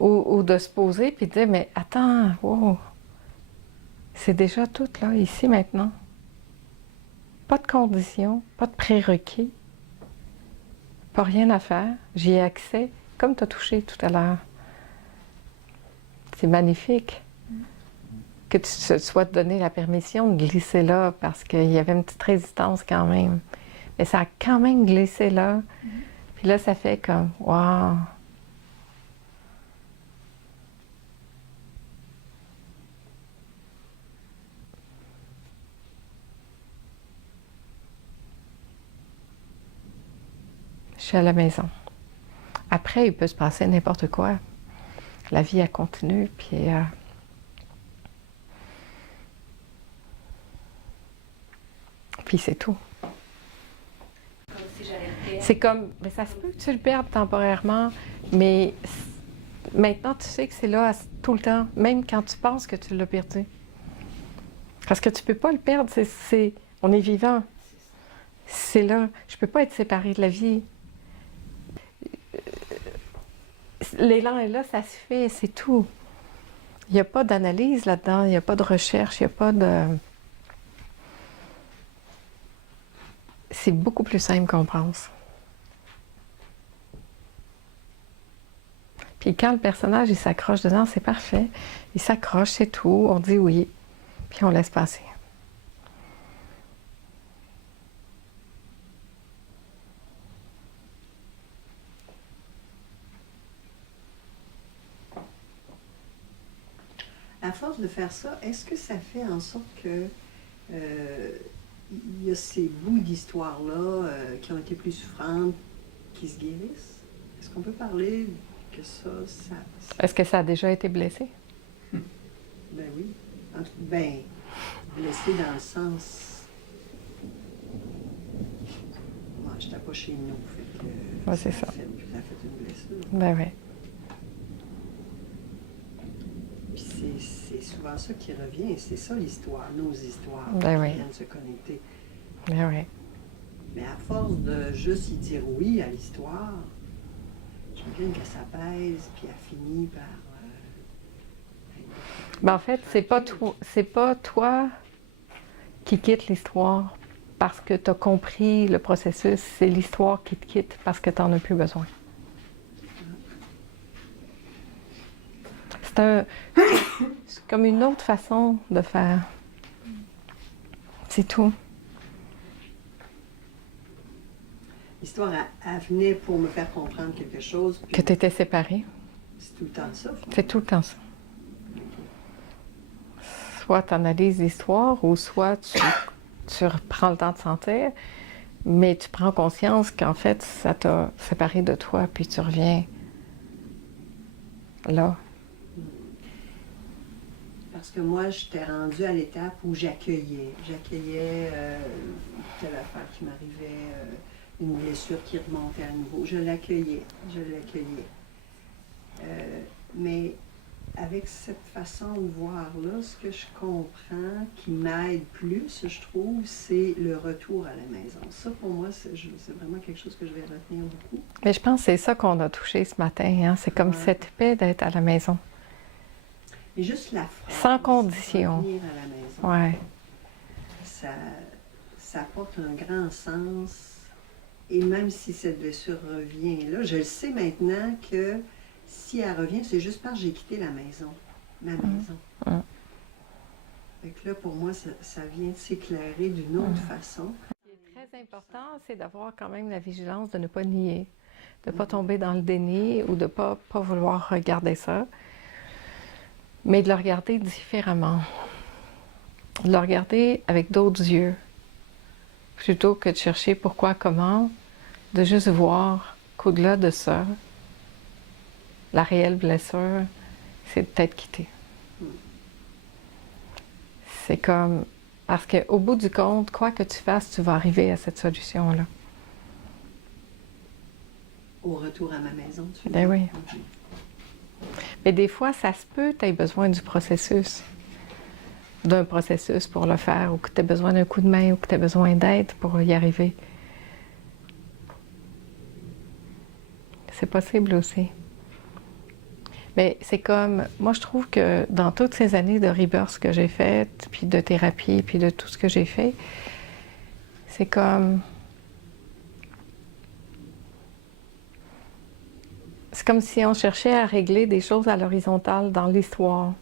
Ou de se poser puis de dire, mais attends, wow, c'est déjà tout là, ici, maintenant. Pas de conditions, pas de prérequis, pas rien à faire. J'y ai accès, comme tu as touché tout à l'heure. C'est magnifique que tu te sois donné la permission de glisser là, parce qu'il y avait une petite résistance quand même. Mais ça a quand même glissé là. Puis là, ça fait comme, wow. Je suis à la maison. Après, il peut se passer n'importe quoi. La vie, elle continue, puis c'est tout. Comme si j'allais le perdre. C'est comme, mais ça se peut que tu le perdes temporairement, mais maintenant, tu sais que c'est là tout le temps, même quand tu penses que tu l'as perdu. Parce que tu peux pas le perdre, on est vivant. C'est là. Je peux pas être séparée de la vie. L'élan est là, ça se fait, c'est tout. Il n'y a pas d'analyse là-dedans, il n'y a pas de recherche, il n'y a pas de... C'est beaucoup plus simple qu'on pense. Puis quand le personnage, il s'accroche dedans, c'est parfait. Il s'accroche, c'est tout, on dit oui, puis on laisse passer. À force de faire ça, est-ce que ça fait en sorte que il y a ces bouts d'histoire-là qui ont été plus souffrantes, qui se guérissent? Est-ce qu'on peut parler que ça... Est-ce que ça a déjà été blessé? Ben oui. Ben, blessé dans le sens... Moi, je n'étais pas chez nous, fait que... Ouais, c'est ça. Ça fait une blessure. Ben oui. Puis c'est souvent ça qui revient, c'est ça l'histoire, nos histoires, Ben oui. qui viennent se connecter. Ben oui. Mais à force de juste y dire oui à l'histoire, j'imagine que ça pèse, puis elle finit par... Ben en fait, c'est pas toi qui quitte l'histoire parce que tu as compris le processus, c'est l'histoire qui te quitte parce que tu n'en as plus besoin. C'est comme une autre façon de faire. C'est tout. L'histoire, elle venait pour me faire comprendre quelque chose. Puis Que tu étais séparée. c'est tout le temps ça. C'est tout le temps ça. Soit tu analyses l'histoire ou soit tu reprends le temps de sentir, mais tu prends conscience qu'en fait, ça t'a séparé de toi, puis tu reviens là. Parce que moi, j'étais rendue à l'étape où j'accueillais. J'accueillais telle affaire qui m'arrivait, une blessure qui remontait à nouveau. Je l'accueillais. Mais avec cette façon de voir-là, ce que je comprends qui m'aide plus, je trouve, c'est le retour à la maison. Ça, pour moi, c'est vraiment quelque chose que je vais retenir beaucoup. Mais je pense que c'est ça qu'on a touché ce matin. Hein? C'est comme cette paix d'être à la maison. Et juste la phrase. Sans condition. Revenir à la maison. Ouais. Ça apporte un grand sens. Et même si cette blessure revient là, je le sais maintenant que si elle revient, c'est juste parce que j'ai quitté la maison. Ma maison. Fait que là, pour moi, ça vient de s'éclairer d'une autre façon. Ce qui est très important, c'est d'avoir quand même la vigilance de ne pas nier, de ne pas tomber dans le déni ou de ne pas vouloir regarder ça, mais de le regarder différemment. De le regarder avec d'autres yeux, plutôt que de chercher pourquoi, comment, de juste voir qu'au-delà de ça, la réelle blessure, c'est de t'être quitté. C'est comme... Parce qu'au bout du compte, quoi que tu fasses, tu vas arriver à cette solution-là. Au retour à ma maison, tu veux Ben dire? oui. Mais des fois, ça se peut que tu aies besoin du processus, d'un processus pour le faire, ou que tu aies besoin d'un coup de main, ou que tu aies besoin d'aide pour y arriver. C'est possible aussi. Mais c'est comme, moi je trouve que dans toutes ces années de rebirth que j'ai faites, puis de thérapie, puis de tout ce que j'ai fait, c'est comme... C'est comme si on cherchait à régler des choses à l'horizontale dans l'histoire.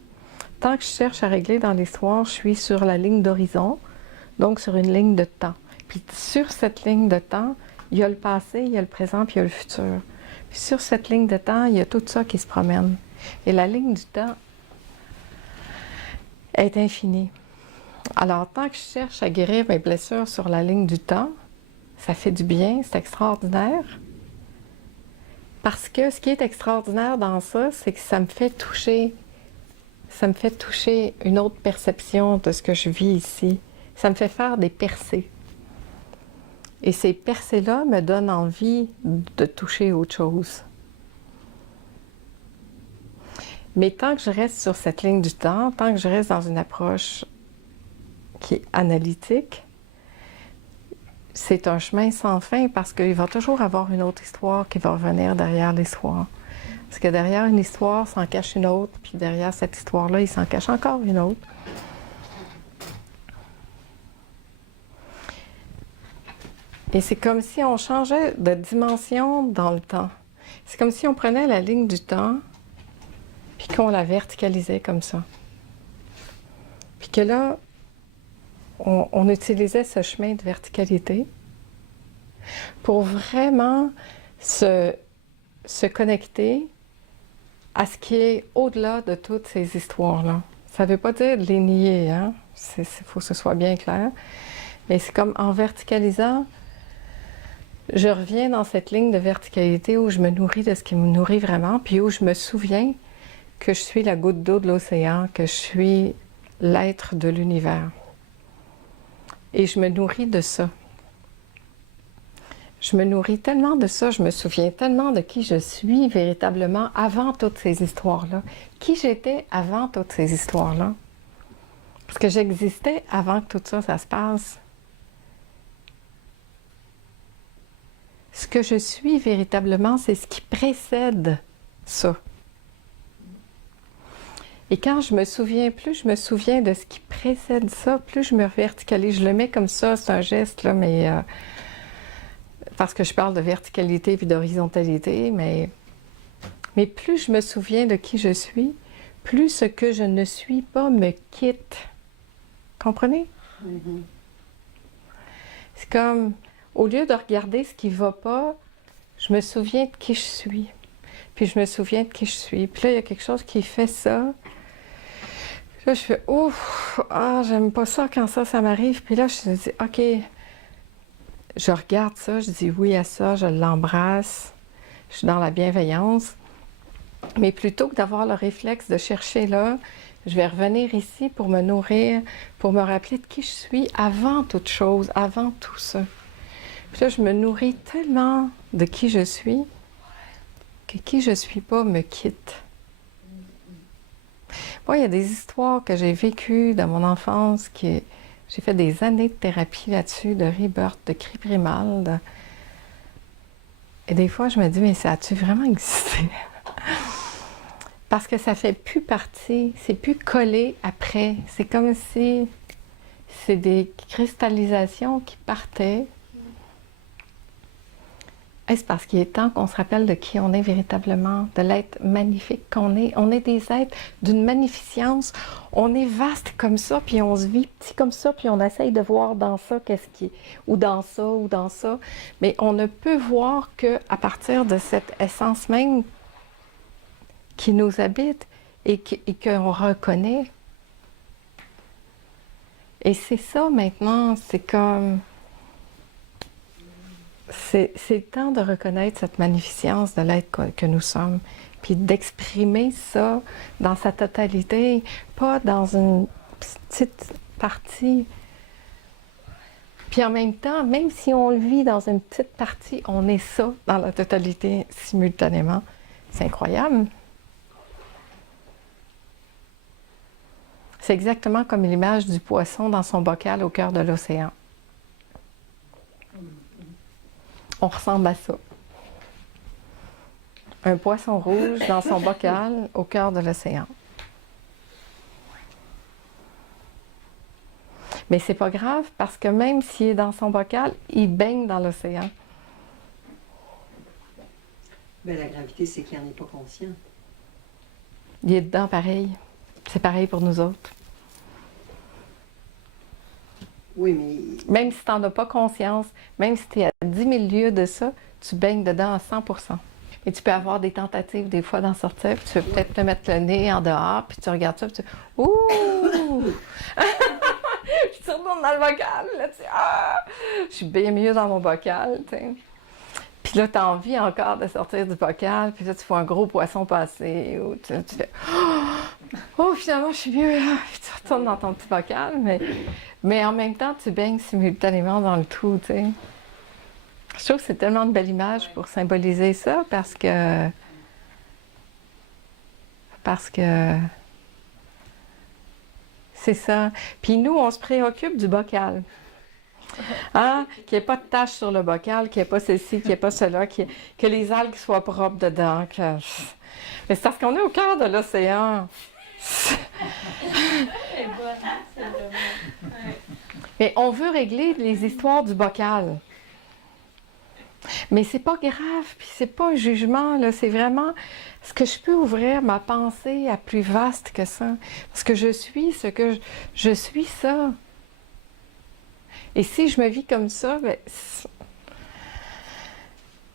Tant que je cherche à régler dans l'histoire, je suis sur la ligne d'horizon, donc sur une ligne de temps. Puis sur cette ligne de temps, il y a le passé, il y a le présent, puis il y a le futur. Puis sur cette ligne de temps, il y a tout ça qui se promène. Et la ligne du temps est infinie. Alors, tant que je cherche à guérir mes blessures sur la ligne du temps, ça fait du bien, c'est extraordinaire. Parce que ce qui est extraordinaire dans ça, c'est que ça me fait toucher une autre perception de ce que je vis ici. Ça me fait faire des percées. Et ces percées-là me donnent envie de toucher autre chose. Mais tant que je reste sur cette ligne du temps, tant que je reste dans une approche qui est analytique, c'est un chemin sans fin parce qu'il va toujours avoir une autre histoire qui va revenir derrière l'histoire. Parce que derrière une histoire s'en cache une autre, puis derrière cette histoire-là, il s'en cache encore une autre. Et c'est comme si on changeait de dimension dans le temps. C'est comme si on prenait la ligne du temps, puis qu'on la verticalisait comme ça. Puis que là, on utilisait ce chemin de verticalité pour vraiment se connecter à ce qui est au-delà de toutes ces histoires-là. Ça ne veut pas dire de les nier, hein? Il faut que ce soit bien clair. Mais c'est comme en verticalisant, je reviens dans cette ligne de verticalité où je me nourris de ce qui me nourrit vraiment, puis où je me souviens que je suis la goutte d'eau de l'océan, que je suis l'être de l'univers. Et je me nourris de ça. Je me nourris tellement de ça, je me souviens tellement de qui je suis véritablement avant toutes ces histoires-là. Qui j'étais avant toutes ces histoires-là. Parce que j'existais avant que tout ça, ça se passe. Ce que je suis véritablement, c'est ce qui précède ça. Et quand je me souviens, plus je me souviens de ce qui précède ça, plus je me verticalise. Je le mets comme ça, c'est un geste, là, mais parce que je parle de verticalité et d'horizontalité, mais plus je me souviens de qui je suis, plus ce que je ne suis pas me quitte. Comprenez? Mm-hmm. C'est comme, au lieu de regarder ce qui ne va pas, je me souviens de qui je suis. Puis je me souviens de qui je suis. Puis là, il y a quelque chose qui fait ça. Là, je fais « Ouf! Ah, j'aime pas ça quand ça m'arrive. » Puis là, je me dis « OK. » Je regarde ça, je dis oui à ça, je l'embrasse. Je suis dans la bienveillance. Mais plutôt que d'avoir le réflexe de chercher là, je vais revenir ici pour me nourrir, pour me rappeler de qui je suis avant toute chose, avant tout ça. Puis là, je me nourris tellement de qui je suis que qui je suis pas me quitte. Moi, il y a des histoires que j'ai vécues dans mon enfance qui... J'ai fait des années de thérapie là-dessus, de rebirth, de cris primal. Et des fois, je me dis, mais ça a-tu vraiment existé? Parce que ça fait plus partie, c'est plus collé après. C'est comme si c'est des cristallisations qui partaient. C'est parce qu'il est temps qu'on se rappelle de qui on est véritablement, de l'être magnifique qu'on est. On est des êtres d'une magnificence. On est vaste comme ça, puis on se vit petit comme ça, puis on essaye de voir dans ça qu'est-ce qui est, ou dans ça, ou dans ça. Mais on ne peut voir qu'à partir de cette essence même qui nous habite et qu'on reconnaît. Et c'est ça maintenant, c'est comme... C'est temps de reconnaître cette magnificence de l'être que nous sommes, puis d'exprimer ça dans sa totalité, pas dans une petite partie. Puis en même temps, même si on le vit dans une petite partie, on est ça dans la totalité simultanément. C'est incroyable. C'est exactement comme l'image du poisson dans son bocal au cœur de l'océan. On ressemble à ça. un poisson rouge dans son bocal au cœur de l'océan. Mais c'est pas grave parce que même s'il est dans son bocal, il baigne dans l'océan. Ben, la gravité, c'est qu'il n'en est pas conscient. Il est dedans pareil. C'est pareil pour nous autres. Oui, mais Même si tu n'en as pas conscience, même si tu es à 10 000 lieues de ça, tu baignes dedans à 100%. Et tu peux avoir des tentatives des fois d'en sortir, puis tu veux peut-être te mettre le nez en dehors, puis tu regardes ça, puis tu ouh! Puis tu retournes dans le bocal, là, tu sais, ah! Je suis bien mieux dans mon bocal, tu sais. Puis là, tu as envie encore de sortir du bocal, puis là, tu vois un gros poisson passer, ou tu fais oh, finalement, je suis mieux là, puis tu retournes dans ton petit bocal, mais en même temps, tu baignes simultanément dans le tout, tu sais. Je trouve que c'est tellement de belle image pour symboliser ça, parce que c'est ça. Puis nous, on se préoccupe du bocal. Hein? Qu'il n'y ait pas de taches sur le bocal, qu'il n'y ait pas ceci, qu'il n'y ait pas cela, que les algues soient propres dedans. Mais c'est parce qu'on est au cœur de l'océan. C'est bonne, c'est vraiment. Ouais. Mais on veut régler les histoires du bocal. Mais c'est pas grave, puis c'est pas un jugement, là, c'est vraiment ce que je peux ouvrir ma pensée à plus vaste que ça. Parce que je suis ce que je suis ça. Et si je me vis comme ça, ben,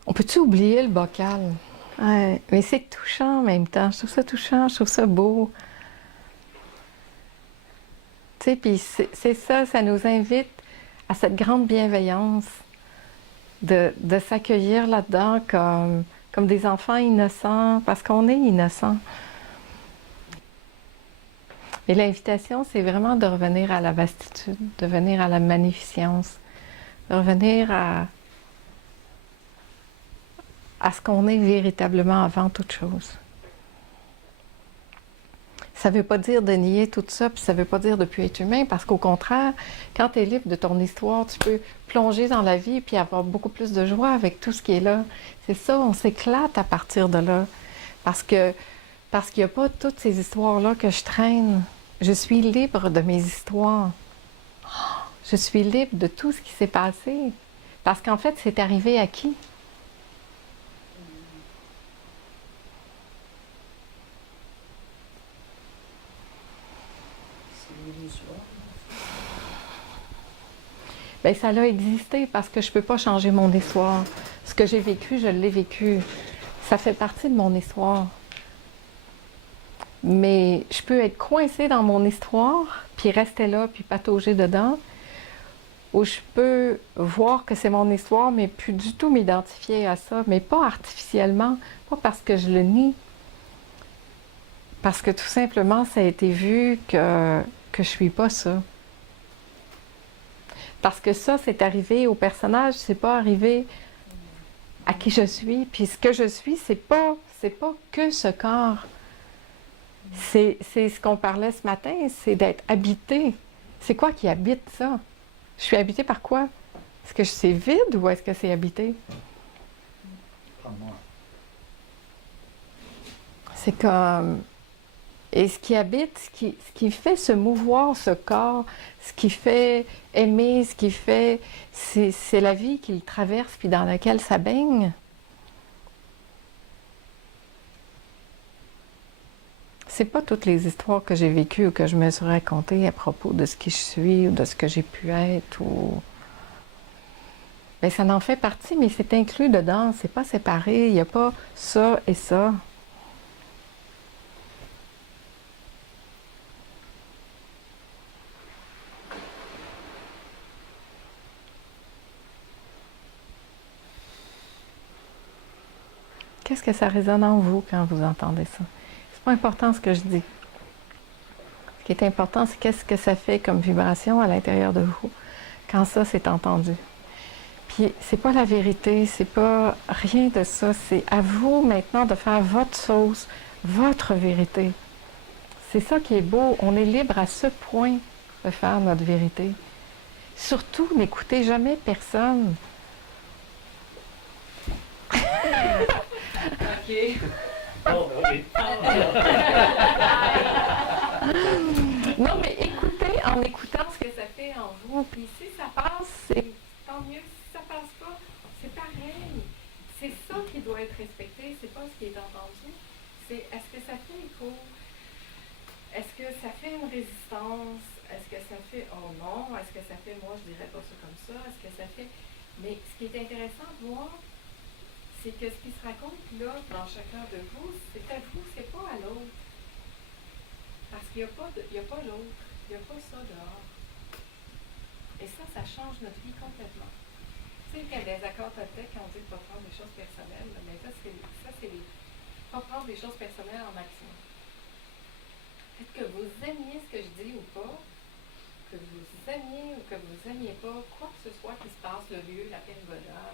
on peut-tu oublier le bocal? Ouais, mais c'est touchant en même temps. Je trouve ça touchant, je trouve ça beau. Tu sais, puis c'est ça, ça nous invite à cette grande bienveillance de s'accueillir là-dedans comme des enfants innocents, parce qu'on est innocents. Et l'invitation, c'est vraiment de revenir à la vastitude, de revenir à la magnificence, de revenir à ce qu'on est véritablement avant toute chose. Ça ne veut pas dire de nier tout ça, puis ça ne veut pas dire de ne plus être humain, parce qu'au contraire, quand tu es libre de ton histoire, tu peux plonger dans la vie puis avoir beaucoup plus de joie avec tout ce qui est là. C'est ça, on s'éclate à partir de là. Parce qu'il n'y a pas toutes ces histoires-là que je traîne. Je suis libre de mes histoires. Je suis libre de tout ce qui s'est passé. Parce qu'en fait, c'est arrivé à qui? Bien, ça a existé parce que je ne peux pas changer mon histoire. Ce que j'ai vécu, je l'ai vécu. Ça fait partie de mon histoire. Mais je peux être coincée dans mon histoire, puis rester là, puis patauger dedans, ou je peux voir que c'est mon histoire, mais plus du tout m'identifier à ça, mais pas artificiellement, pas parce que je le nie, parce que tout simplement, ça a été vu que je suis pas ça. Parce que ça, c'est arrivé au personnage, c'est pas arrivé à qui je suis. Puis ce que je suis, c'est pas que ce corps. C'est ce qu'on parlait ce matin, c'est d'être habité. C'est quoi qui habite ça? Je suis habitée par quoi? Est-ce que c'est vide ou est-ce que c'est habité? C'est comme... Et ce qui habite, ce qui fait se mouvoir ce corps, ce qui fait aimer, ce qui fait... C'est la vie qu'il traverse puis dans laquelle ça baigne. C'est pas toutes les histoires que j'ai vécues ou que je me suis racontées à propos de ce qui je suis ou de ce que j'ai pu être ou... Bien, ça en fait partie, mais c'est inclus dedans, c'est pas séparé, il n'y a pas ça et ça. Qu'est-ce que ça résonne en vous quand vous entendez ça? C'est pas important ce que je dis. Ce qui est important, c'est qu'est-ce que ça fait comme vibration à l'intérieur de vous quand ça c'est entendu. Puis c'est pas la vérité, c'est pas rien de ça. C'est à vous maintenant de faire votre sauce, votre vérité. C'est ça qui est beau. On est libre à ce point de faire notre vérité. Surtout, n'écoutez jamais personne. OK. Oh, oui. Non, mais écoutez, en écoutant ce que ça fait en vous, puis si ça passe, c'est tant mieux. Si ça passe pas, c'est pareil. C'est ça qui doit être respecté, c'est pas ce qui est entendu. C'est est-ce que ça fait écho? Est-ce que ça fait une résistance? Est-ce que ça fait oh non? Est-ce que ça fait moi je dirais pas ça comme ça? Est-ce que ça fait. Mais ce qui est intéressant de voir, c'est que ce qui se raconte là dans chacun de vous, c'est à vous, c'est pas à l'autre. Parce qu'il n'y a pas l'autre, il n'y a pas ça dehors. Et ça change notre vie complètement. Tu sais, qu'il y a des accords Toltec qui ont dit de ne pas prendre des choses personnelles, mais ça, c'est pas prendre des choses personnelles en maximum. Peut-être que vous aimiez ce que je dis ou pas, que vous aimiez ou que vous aimiez pas, quoi que ce soit qui se passe, le lieu, la pergola,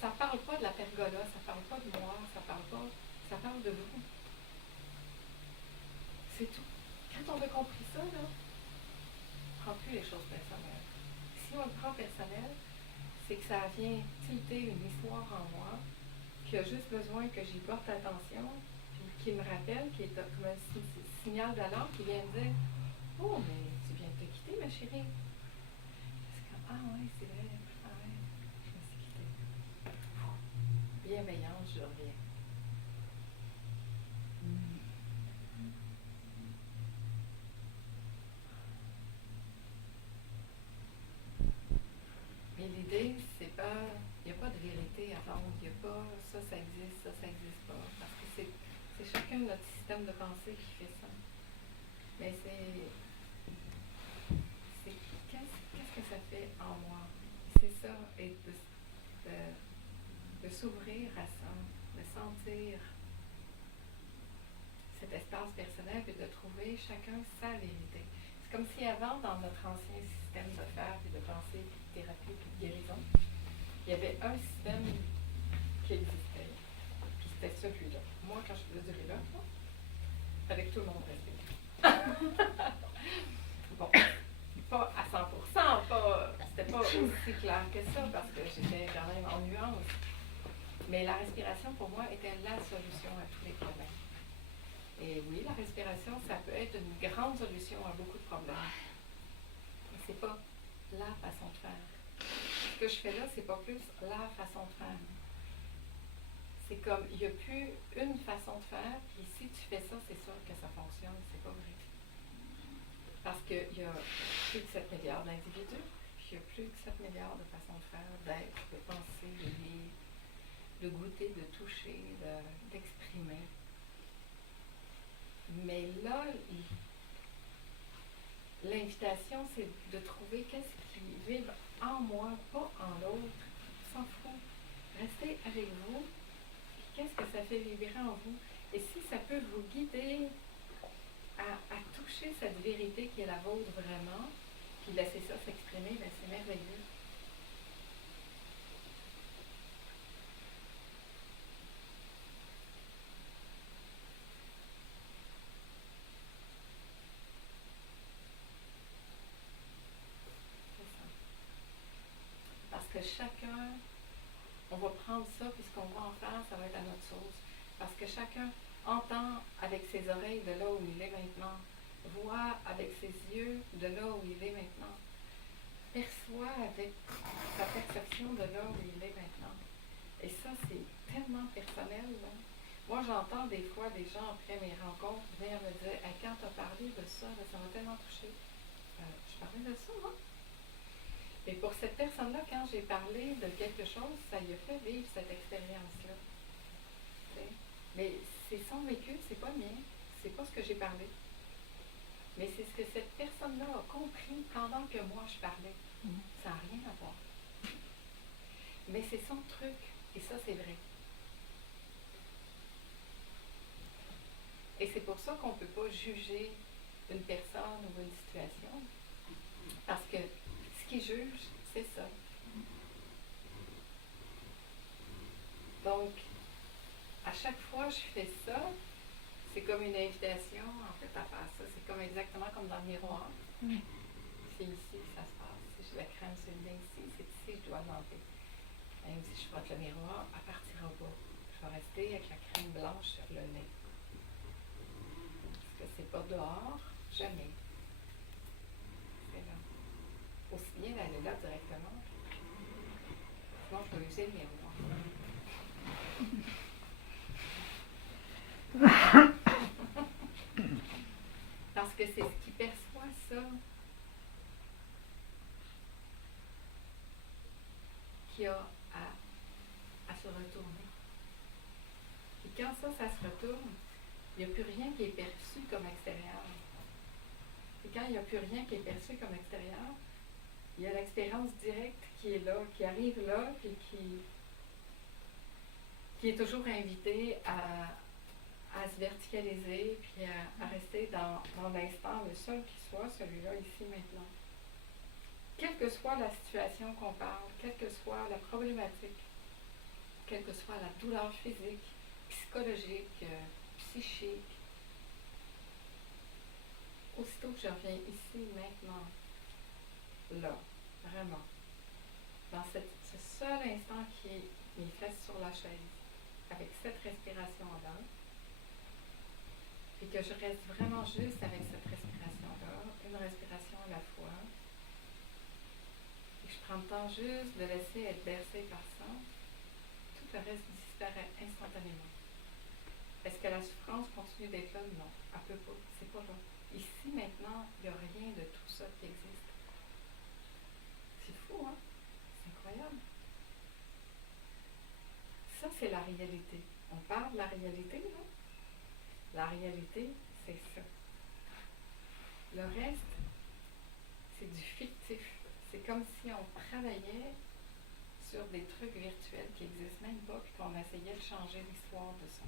ça parle pas de la pergola, ça parle pas de moi, ça parle de vous. C'est tout. Quand on a compris ça, là, on ne prend plus les choses personnelles. Si on le prend personnel, c'est que ça vient tilter une histoire en moi qui a juste besoin que j'y porte attention, puis qui me rappelle, qui est comme un signal d'alarme qui vient me dire « Oh, mais tu viens de te quitter, ma chérie. » C'est comme « Ah ouais, c'est vrai. Ah ouais, je me suis quittée. » Bienveillante, je reviens. Mais l'idée, c'est pas, il n'y a pas de vérité à vendre, il n'y a pas ça existe, ça n'existe pas. Parce que c'est chacun de notre système de pensée qui fait ça. Mais qu'est-ce que ça fait en moi? C'est ça, et de s'ouvrir à ça, de sentir cet espace personnel et de trouver chacun sa vérité. C'est comme si avant, dans notre ancien système de faire et de pensée, thérapie et de guérison, il y avait un système qui existait, puis c'était celui-là. Moi, quand je faisais du reloc, il fallait que tout le monde respecte. Bon, pas à 100%, c'était pas aussi clair que ça, parce que j'étais quand même en nuance. Mais la respiration, pour moi, était la solution à tous les problèmes. Et oui, la respiration, ça peut être une grande solution à beaucoup de problèmes. Mais c'est pas la façon de faire. Ce que je fais là, c'est pas plus la façon de faire. C'est comme, il n'y a plus une façon de faire, puis si tu fais ça, c'est sûr que ça fonctionne. C'est pas vrai. Parce qu'il y a plus de 7 milliards d'individus, puis il y a plus de 7 milliards de façons de faire, d'être, de penser, de vivre, de goûter, de toucher, d'exprimer. Mais là, l'invitation, c'est de trouver qu'est-ce qui vibre en moi, pas en l'autre. On s'en fout. Restez avec vous. Qu'est-ce que ça fait vibrer en vous? Et si ça peut vous guider à toucher cette vérité qui est la vôtre vraiment, puis laisser ça s'exprimer, ben c'est merveilleux. Parce que chacun, on va prendre ça, puis ce qu'on va en faire, ça va être à notre sauce. Parce que chacun entend avec ses oreilles de là où il est maintenant, voit avec ses yeux de là où il est maintenant, perçoit avec sa perception de là où il est maintenant. Et ça, c'est tellement personnel, là. Moi, j'entends des fois des gens après mes rencontres venir me dire hey, quand tu as parlé de ça, là, ça m'a tellement touché. Je parlais de ça, moi. Et pour cette personne-là, quand j'ai parlé de quelque chose, ça lui a fait vivre cette expérience-là. T'sais? Mais c'est son vécu, c'est pas le mien. C'est pas ce que j'ai parlé. Mais c'est ce que cette personne-là a compris pendant que moi je parlais. Ça n'a rien à voir. Mais c'est son truc. Et ça, c'est vrai. Et c'est pour ça qu'on ne peut pas juger une personne ou une situation. Parce que ce qui juge, c'est ça. Donc, à chaque fois que je fais ça, c'est comme une invitation, en fait, à faire ça. C'est comme exactement comme dans le miroir. C'est ici que ça se passe. Si j'ai la crème sur le nez ici, c'est ici que je dois l'enlever. Même si je frotte le miroir, elle partira pas. tu vas rester avec la crème blanche sur le nez. Parce que c'est pas dehors, jamais. C'est là. Aussi bien d'aller là directement. Sinon, je vais user le miroir. Parce que c'est ce qui perçoit ça qui a à se retourner. Et quand ça se retourne, il n'y a plus rien qui est perçu comme extérieur. Et quand il n'y a plus rien qui est perçu comme extérieur, il y a l'expérience directe qui est là, qui arrive là, puis qui est toujours invitée à se verticaliser, puis à rester dans l'instant, le seul qui soit, celui-là, ici, maintenant. Quelle que soit la situation qu'on parle, quelle que soit la problématique, quelle que soit la douleur physique, psychologique, psychique, aussitôt que je reviens ici, maintenant, là, vraiment, dans ce seul instant qui est mes fesses sur la chaise, avec cette respiration-là, et que je reste vraiment juste avec cette respiration-là, une respiration à la fois, et que je prends le temps juste de laisser être bercé par ça, tout le reste disparaît instantanément. Est-ce que la souffrance continue d'être là? Non, elle ne peut pas, c'est pas là. Ici, maintenant, il n'y a rien de tout ça qui existe. C'est fou, hein? C'est incroyable. Ça, c'est la réalité. On parle de la réalité, là? La réalité, c'est ça. Le reste, c'est du fictif. C'est comme si on travaillait sur des trucs virtuels qui n'existent même pas, puis qu'on essayait de changer l'histoire de ça.